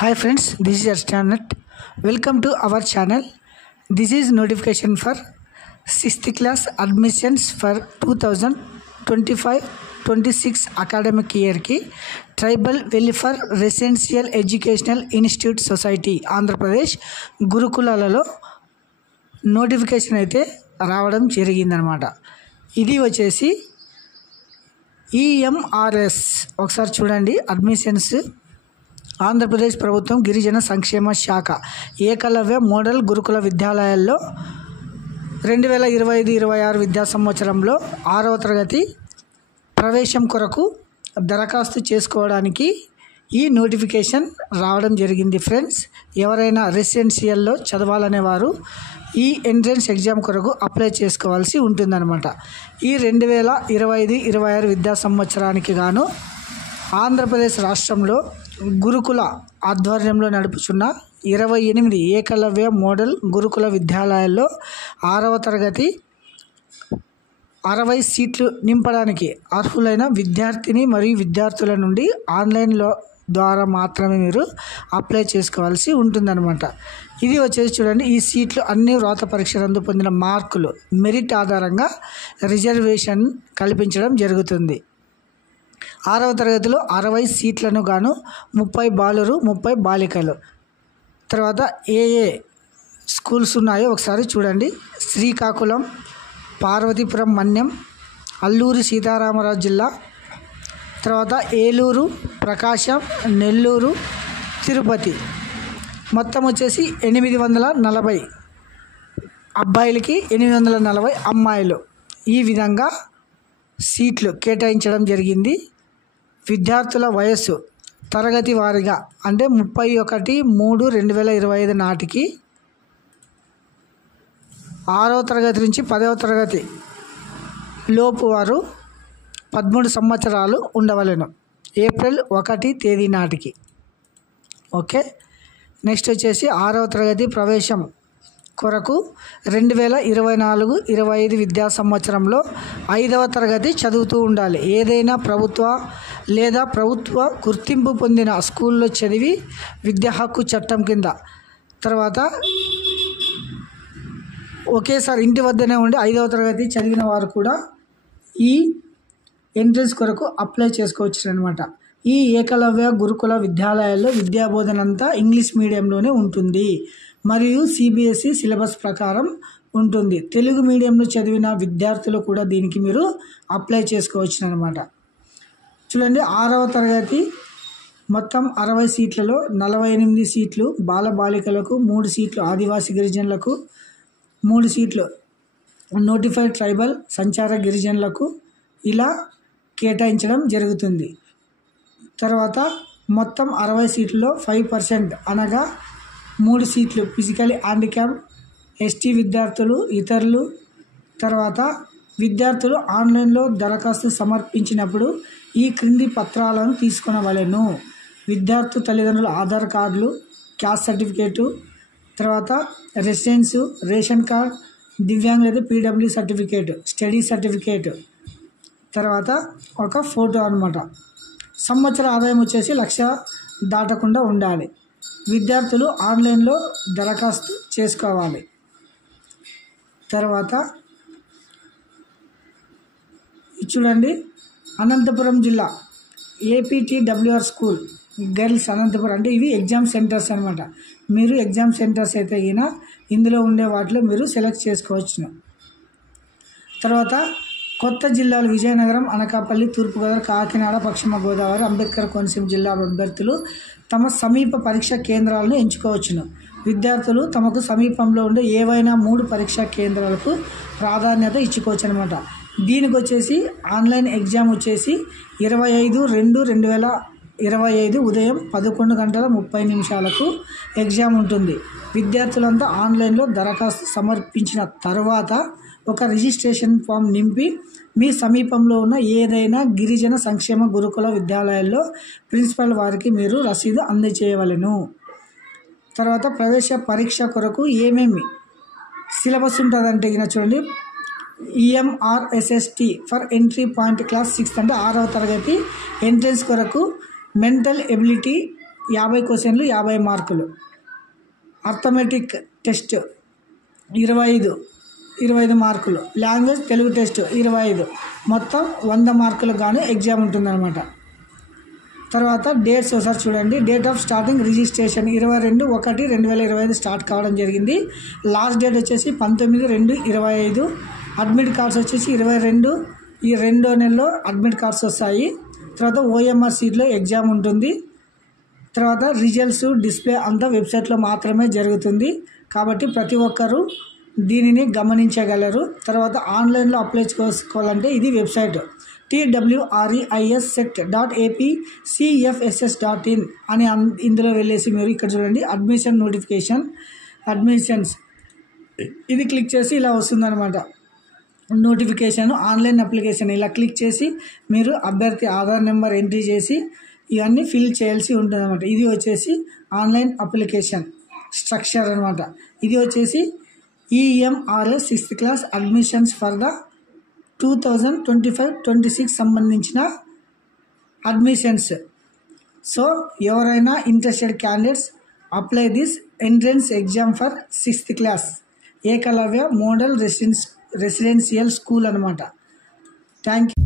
Hi friends, this is Arstanet. Welcome to our channel. This is notification for 6th class admissions for 2025-26 academic year ki Tribal Welfare Residential Educational Institute Society Andhra Pradesh గురుకులాలలో notification అయితే రావడం జరిగిందనమాట. ఇది వచ్చేసి EMRS ఒకసారి చూడండి. Admissions Andhra Pradesh ప్రభుత్వం గిరిజన సంక్షేమ శాఖ ఏకలవ్య మోడల్ గురుకుల విద్యాలయాల్లో 2025-26 విద్యా సంవత్సరంలో 6వ తరగతి ప్రవేశం కొరకు దరఖాస్తు చేసుకోవడానికి ఈ నోటిఫికేషన్ రావడం జరిగింది ఫ్రెండ్స్. ఎవరైనా రెసిడెన్షియల్లో చదవాలనే వారు ఈ ఎంట్రన్స్ ఎగ్జామ్ కొరకు అప్లై చేసుకోవాల్సి ఉంటుందన్నమాట. ఈ 2025-26 విద్యా సంవత్సరానికి గాను ఆంధ్రప్రదేశ్ రాష్ట్రంలో గురుకుల ఆధ్వర్యంలో నడుపుచున్న 28 ఏకలవ్య మోడల్ గురుకుల విద్యాలయాల్లో 6వ తరగతి 60 సీట్లు నింపడానికి అర్హులైన విద్యార్థిని మరియు విద్యార్థుల నుండి ఆన్లైన్లో ద్వారా మాత్రమే మీరు అప్లై చేసుకోవాల్సి ఉంటుందన్నమాట. ఇది వచ్చేసి చూడండి, ఈ సీట్లు అన్ని వ్రాత పరీక్ష నందు పొందిన మార్కులు మెరిట్ ఆధారంగా రిజర్వేషన్ కల్పించడం జరుగుతుంది. 6వ తరగతిలో 60 సీట్లను గాను 30 బాలురు 30 బాలికలు. తర్వాత ఏ స్కూల్స్ ఉన్నాయో ఒకసారి చూడండి. శ్రీకాకుళం, పార్వతీపురం మన్యం, అల్లూరి సీతారామరాజు జిల్లా, తర్వాత ఏలూరు, ప్రకాశం, నెల్లూరు, తిరుపతి. మొత్తం వచ్చేసి 840 అబ్బాయిలకి 840 అమ్మాయిలు. ఈ విధంగా సీట్లు కేటాయించడం జరిగింది. విద్యార్థుల వయస్సు తరగతి వారిగా అంటే 31/3/2025 నాటికి 6వ తరగతి నుంచి 10వ తరగతి లోపు వారు 13 సంవత్సరాలు ఉండవలెను. ఏప్రిల్ 1 తేదీ నాటికి. ఓకే, నెక్స్ట్ వచ్చేసి 6వ తరగతి ప్రవేశం కొరకు 2024-25 విద్యా సంవత్సరంలో 5వ తరగతి చదువుతూ ఉండాలి. ఏదైనా ప్రభుత్వ లేదా ప్రభుత్వ గుర్తింపు పొందిన స్కూల్లో చదివి విద్యా హక్కు చట్టం కింద తర్వాత ఒకేసారి ఇంటి వద్దనే ఉండి 5వ తరగతి చదివిన వారు కూడా ఈ ఎంట్రన్స్ కొరకు అప్లై చేసుకోవచ్చు అనమాట. ఈ ఏకలవ్య గురుకుల విద్యాలయాల్లో విద్యాబోధన అంతా ఇంగ్లీష్ మీడియంలోనే ఉంటుంది మరియు CBSE సిలబస్ ప్రకారం ఉంటుంది. తెలుగు మీడియంలో చదివిన విద్యార్థులు కూడా దీనికి మీరు అప్లై చేసుకోవచ్చు అనమాట. చూడండి, 6వ తరగతి మొత్తం 60 సీట్లలో 48 సీట్లు బాలబాలికలకు, 3 సీట్లు ఆదివాసీ గిరిజనులకు, 3 సీట్లు నోటిఫైడ్ ట్రైబల్ సంచార గిరిజనులకు ఇలా కేటాయించడం జరుగుతుంది. తర్వాత మొత్తం 60 సీట్లలో 5% అనగా 3 సీట్లు ఫిజికలీ హ్యాండిక్యాప్, ST విద్యార్థులు, ఇతరులు. తర్వాత విద్యార్థులు ఆన్లైన్లో దరఖాస్తు సమర్పించినప్పుడు ఈ క్రింది పత్రాలను తీసుకొనవలెను. విద్యార్థి తల్లిదండ్రుల ఆధార్ కార్డులు, క్యాస్ట్ సర్టిఫికేటు, తర్వాత రెసిడెన్సు, రేషన్ కార్డ్, దివ్యాంగ్ లేదా PW సర్టిఫికేట్, స్టడీ సర్టిఫికేట్, తర్వాత ఒక ఫోటో అనమాట. సంవత్సర ఆదాయం వచ్చేసి 1,00,000 దాటకుండా ఉండాలి. విద్యార్థులు ఆన్లైన్లో దరఖాస్తు చేసుకోవాలి. తర్వాత చూడండి, అనంతపురం జిల్లా APTWR స్కూల్ గర్ల్స్ అనంతపురం అంటే ఇవి ఎగ్జామ్ సెంటర్స్ అనమాట. మీరు ఎగ్జామ్ సెంటర్స్ అయితే అయినా ఇందులో ఉండే వాటిలో మీరు సెలెక్ట్ చేసుకోవచ్చును. తర్వాత కొత్త జిల్లాలు విజయనగరం, అనకాపల్లి, తూర్పుగోదావరి, కాకినాడ, పశ్చిమ గోదావరి, అంబేద్కర్ కోనసీమ జిల్లా అభ్యర్థులు తమ సమీప పరీక్షా కేంద్రాలను ఎంచుకోవచ్చును. విద్యార్థులు తమకు సమీపంలో ఉండే ఏవైనా 3 పరీక్షా కేంద్రాలకు ప్రాధాన్యత ఇచ్చుకోవచ్చు అనమాట. దీనికి వచ్చేసి ఆన్లైన్ ఎగ్జామ్ వచ్చేసి 25/2/2025 ఉదయం 11:30 ఎగ్జామ్ ఉంటుంది. విద్యార్థులంతా ఆన్లైన్లో దరఖాస్తు సమర్పించిన తర్వాత ఒక రిజిస్ట్రేషన్ ఫామ్ నింపి మీ సమీపంలో ఉన్న ఏదైనా గిరిజన సంక్షేమ గురుకుల విద్యాలయాల్లో ప్రిన్సిపల్ వారికి మీరు రసీదు అందజేయవలెను. తర్వాత ప్రవేశ పరీక్ష కొరకు ఏమేమి సిలబస్ ఉంటుందంటే చూడండి, EMRSST for entry point class 6 అంటే 6వ తరగతి ఎంట్రన్స్ కొరకు మెంటల్ ఎబిలిటీ 50 క్వశ్చన్లు 50 మార్కులు. అర్థమెటిక్ టెస్ట్ 25 మార్కులు. లాంగ్వేజ్ తెలుగు టెస్ట్ 25, మొత్తం 100 మార్కులు కానీ ఎగ్జామ్ ఉంటుందన్నమాట. తర్వాత డేట్స్ ఒకసారి చూడండి. Date of starting registration 22/1/2025 start కావడం జరిగింది. లాస్ట్ డేట్ వచ్చేసి 19/2/25. అడ్మిట్ కార్డ్స్ వచ్చేసి 22, ఈ 2వ నెలలో అడ్మిట్ కార్డ్స్ వస్తాయి. తర్వాత ఓఎంఆర్ సీట్లో ఎగ్జామ్ ఉంటుంది. తర్వాత రిజల్ట్స్ డిస్ప్లే అంతా వెబ్సైట్లో మాత్రమే జరుగుతుంది. కాబట్టి ప్రతి ఒక్కరూ దీనిని గమనించగలరు. తర్వాత ఆన్లైన్లో అప్లై చేసుకోవాలంటే ఇది వెబ్సైట్ twrisect.apcfss.in అని ఇందులో వెళ్ళేసి మీరు ఇక్కడ చూడండి అడ్మిషన్ నోటిఫికేషన్ అడ్మిషన్స్ ఇది క్లిక్ చేసి ఇలా వస్తుందన్నమాట. నోటిఫికేషన్ ఆన్లైన్ అప్లికేషన్ ఇలా క్లిక్ చేసి మీరు అభ్యర్థి ఆధార్ నెంబర్ ఎంట్రీ చేసి ఇవన్నీ ఫిల్ చేయాల్సి ఉంటుంది అనమాట. ఇది వచ్చేసి ఆన్లైన్ అప్లికేషన్ స్ట్రక్చర్ అనమాట. ఇది వచ్చేసి EMRS 6th class admissions for the 2025-26 సంబంధించిన అడ్మిషన్స్. సో ఎవరైనా interested candidates apply this entrance exam for 6th class Eklavya model residential school అనమాట. Thank you.